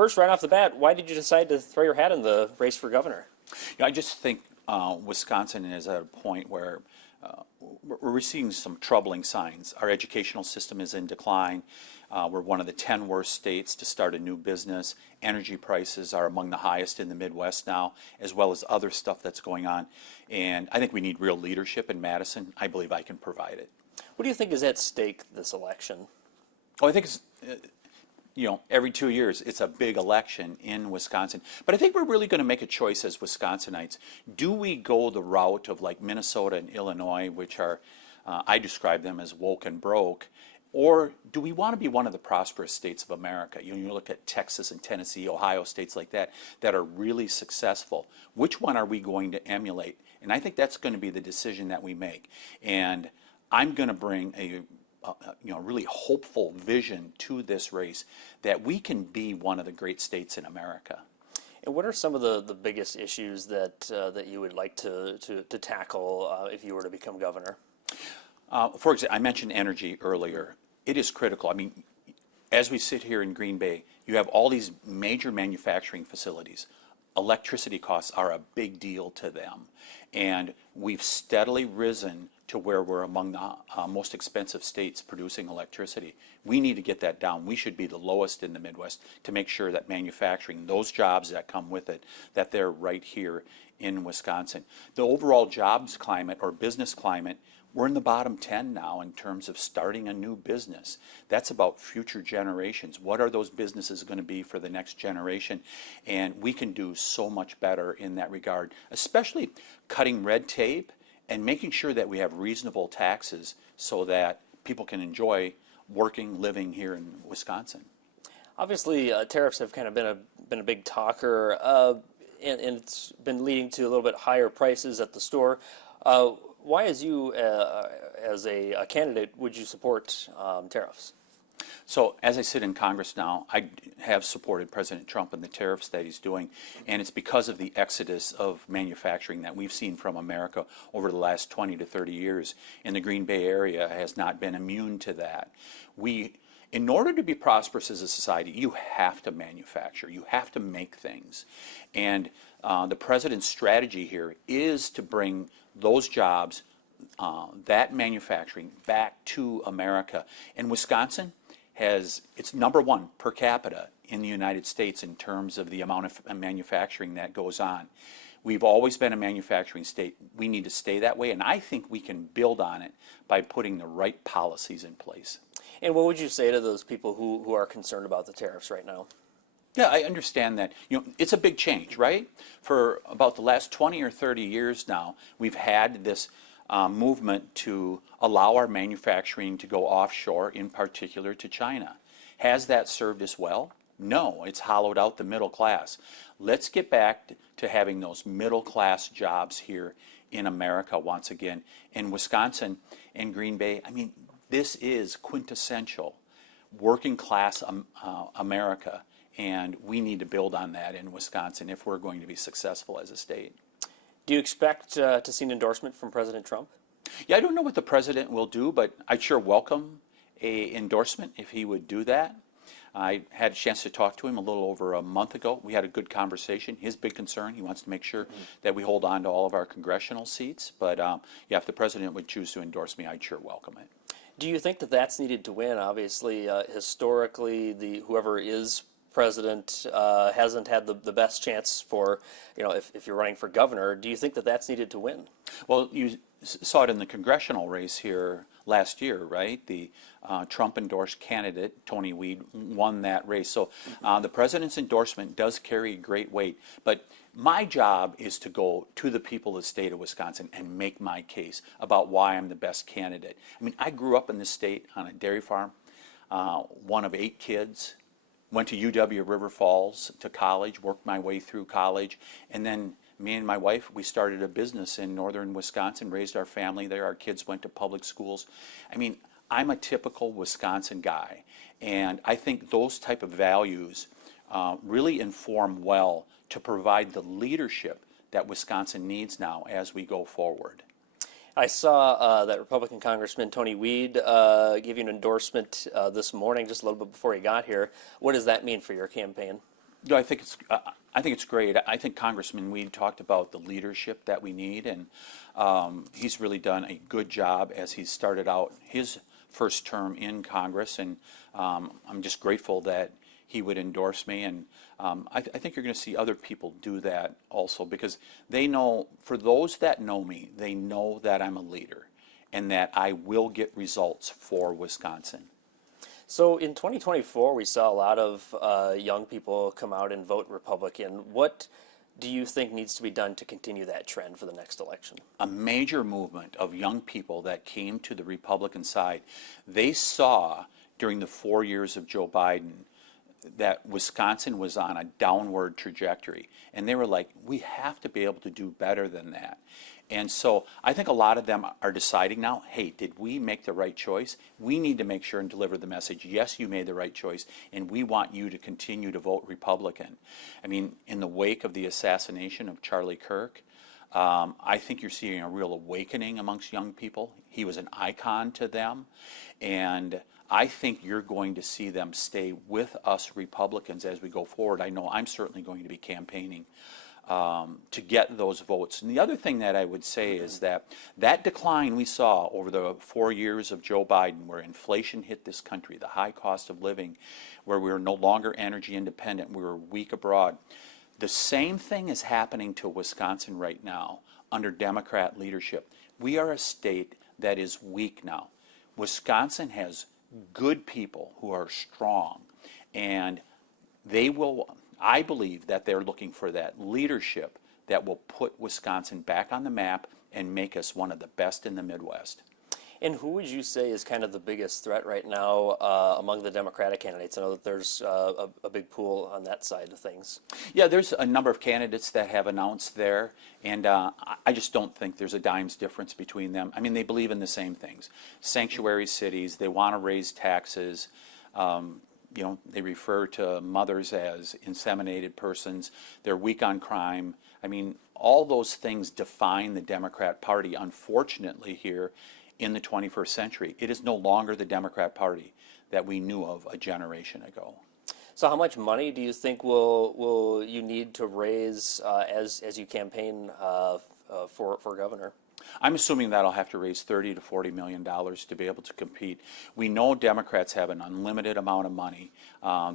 first, right off the bat, why did you decide to throw your hat in the race for governor? I just think Wisconsin is at a point where we're seeing some troubling signs. Our educational system is in decline. We're one of the 10 worst states to start a new business. Energy prices are among the highest in the Midwest now, as well as other stuff that's going on. And I think we need real leadership in Madison. I believe I can provide it. What do you think is at stake this election? Oh, I think it's, every 2 years it's a big election in Wisconsin. But I think we're really going to make a choice as Wisconsinites. Do we go the route of like Minnesota and Illinois, which are, I describe them as woke and broke, or do we want to be one of the prosperous states of America? You look at Texas and Tennessee, Ohio, states like that, that are really successful. Which one are we going to emulate? And I think that's going to be the decision that we make. And I'm going to bring a really hopeful vision to this race that we can be one of the great states in America. And what are some of the biggest issues that you would like to tackle if you were to become governor? For example, I mentioned energy earlier. It is critical. I mean, as we sit here in Green Bay, you have all these major manufacturing facilities. Electricity costs are a big deal to them. And we've steadily risen to where we're among the most expensive states producing electricity. We need to get that down. We should be the lowest in the Midwest to make sure that manufacturing, those jobs that come with it, that they're right here in Wisconsin. The overall jobs climate or business climate, we're in the bottom 10 now in terms of starting a new business. That's about future generations. What are those businesses going to be for the next generation? And we can do so much better in that regard, especially cutting red tape and making sure that we have reasonable taxes so that people can enjoy working, living here in Wisconsin. Obviously, tariffs have kind of been a big talker, and it's been leading to a little bit higher prices at the store. Why, as you, as a candidate, would you support tariffs? So as I sit in Congress now, I have supported President Trump and the tariffs that he's doing, and it's because of the exodus of manufacturing that we've seen from America over the last 20 to 30 years, and the Green Bay area has not been immune to that. In order to be prosperous as a society, you have to manufacture, you have to make things, and the President's strategy here is to bring those jobs, that manufacturing back to America. And Wisconsin it's #1 per capita in the United States in terms of the amount of manufacturing that goes on. We've always been a manufacturing state. We need to stay that way, and I think we can build on it by putting the right policies in place. And what would you say to those people who are concerned about the tariffs right now? Yeah, I understand that. It's a big change, right? For about the last 20 or 30 years now, we've had this movement to allow our manufacturing to go offshore, in particular to China. Has that served us well? No, it's hollowed out the middle class. Let's get back to having those middle class jobs here in America once again. In Wisconsin and Green Bay, I mean, this is quintessential working class America, and we need to build on that in Wisconsin if we're going to be successful as a state. Do you expect to see an endorsement from President Trump? Yeah, I don't know what the president will do, but I'd sure welcome an endorsement if he would do that. I had a chance to talk to him a little over a month ago. We had a good conversation. His big concern, he wants to make sure that we hold on to all of our congressional seats. But yeah, if the president would choose to endorse me, I'd sure welcome it. Do you think that that's needed to win? Obviously, historically, whoever is president hasn't had the best chance for, if you're running for governor. Do you think that that's needed to win? Well, you saw it in the congressional race here last year, right? The Trump-endorsed candidate, Tony Weed, won that race. So the president's endorsement does carry great weight. But my job is to go to the people of the state of Wisconsin and make my case about why I'm the best candidate. I mean, I grew up in this state on a dairy farm, one of 8 kids. Went to UW River Falls to college, worked my way through college, and then me and my wife, we started a business in northern Wisconsin, raised our family there. Our kids went to public schools. I mean, I'm a typical Wisconsin guy, and I think those type of values really inform well to provide the leadership that Wisconsin needs now as we go forward. I saw that Republican Congressman Tony Weed give you an endorsement this morning, just a little bit before he got here. What does that mean for your campaign? No, I think it's great. I think Congressman Weed talked about the leadership that we need, and he's really done a good job as he started out his first term in Congress, and I'm just grateful that he would endorse me, and I think you're going to see other people do that also, because they know, for those that know me, they know that I'm a leader and that I will get results for Wisconsin. So in 2024, we saw a lot of young people come out and vote Republican. What do you think needs to be done to continue that trend for the next election? A major movement of young people that came to the Republican side, they saw during the 4 years of Joe Biden that Wisconsin was on a downward trajectory. And they were like, we have to be able to do better than that. And so I think a lot of them are deciding now, hey, did we make the right choice? We need to make sure and deliver the message, yes, you made the right choice, and we want you to continue to vote Republican. I mean, in the wake of the assassination of Charlie Kirk, I think you're seeing a real awakening amongst young people. He was an icon to them, and I think you're going to see them stay with us Republicans as we go forward. I know I'm certainly going to be campaigning to get those votes. And the other thing that I would say is that decline we saw over the 4 years of Joe Biden, where inflation hit this country, the high cost of living, where we were no longer energy independent, we were weak abroad, the same thing is happening to Wisconsin right now under Democrat leadership. We are a state that is weak now. Wisconsin has good people who are strong, and they will, I believe that they're looking for that leadership that will put Wisconsin back on the map and make us one of the best in the Midwest. And who would you say is kind of the biggest threat right now among the Democratic candidates? I know that there's a big pool on that side of things. Yeah, there's a number of candidates that have announced there, and I just don't think there's a dime's difference between them. I mean, they believe in the same things. Sanctuary cities, they want to raise taxes. You know, they refer to mothers as inseminated persons. They're weak on crime. I mean, all those things define the Democrat Party, unfortunately, here in the 21st century. It is no longer the Democrat Party that we knew of a generation ago. So how much money do you think will you need to raise as you campaign for governor? I'm assuming that I'll have to raise $30 to $40 million to be able to compete. We know Democrats have an unlimited amount of money.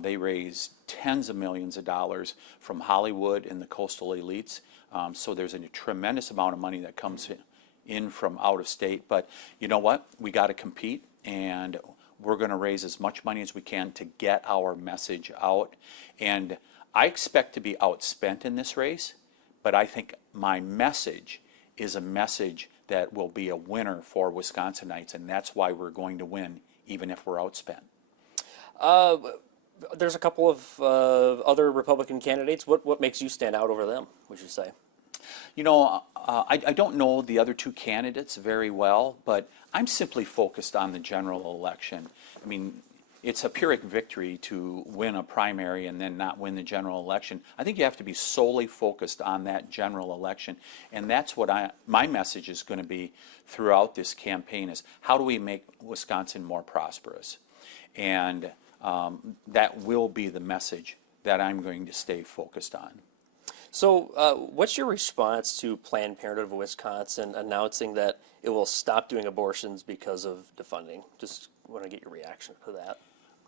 They raise tens of millions of dollars from Hollywood and the coastal elites. So there's a tremendous amount of money that comes in from out of state. But you know what? We got to compete, and we're going to raise as much money as we can to get our message out. And I expect to be outspent in this race, but I think my message is a message that will be a winner for Wisconsinites, and that's why we're going to win, even if we're outspent. There's a couple of other Republican candidates. What makes you stand out over them, would you say? You know, I don't know the other two candidates very well, but I'm simply focused on the general election. I mean, it's a Pyrrhic victory to win a primary and then not win the general election. I think you have to be solely focused on that general election, and that's what my message is going to be throughout this campaign, is how do we make Wisconsin more prosperous? And that will be the message that I'm going to stay focused on. So what's your response to Planned Parenthood of Wisconsin announcing that it will stop doing abortions because of defunding? Just want to get your reaction to that.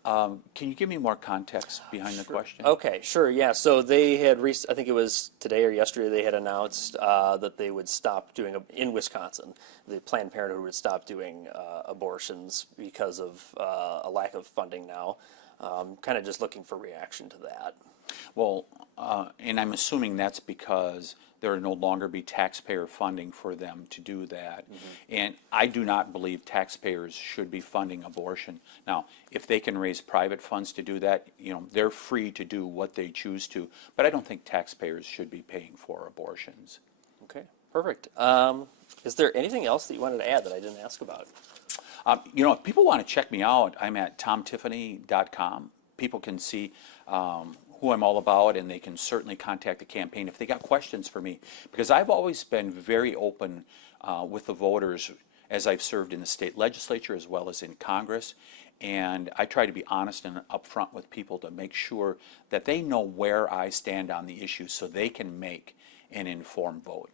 Can you give me more context behind the question? Okay, sure, yeah. So they had, I think it was today or yesterday, they had announced that they would stop doing, in Wisconsin, the Planned Parenthood would stop doing abortions because of a lack of funding now. Kind of just looking for reaction to that. Well, and I'm assuming that's because there will no longer be taxpayer funding for them to do that. Mm-hmm. And I do not believe taxpayers should be funding abortion. Now, if they can raise private funds to do that, you know, they're free to do what they choose to. But I don't think taxpayers should be paying for abortions. Okay, perfect. Is there anything else that you wanted to add that I didn't ask about? You know, if people want to check me out, I'm at tomtiffany.com. People can see who I'm all about, and they can certainly contact the campaign if they got questions for me, because I've always been very open with the voters as I've served in the state legislature as well as in Congress, And I try to be honest and upfront with people to make sure that they know where I stand on the issue so they can make an informed vote.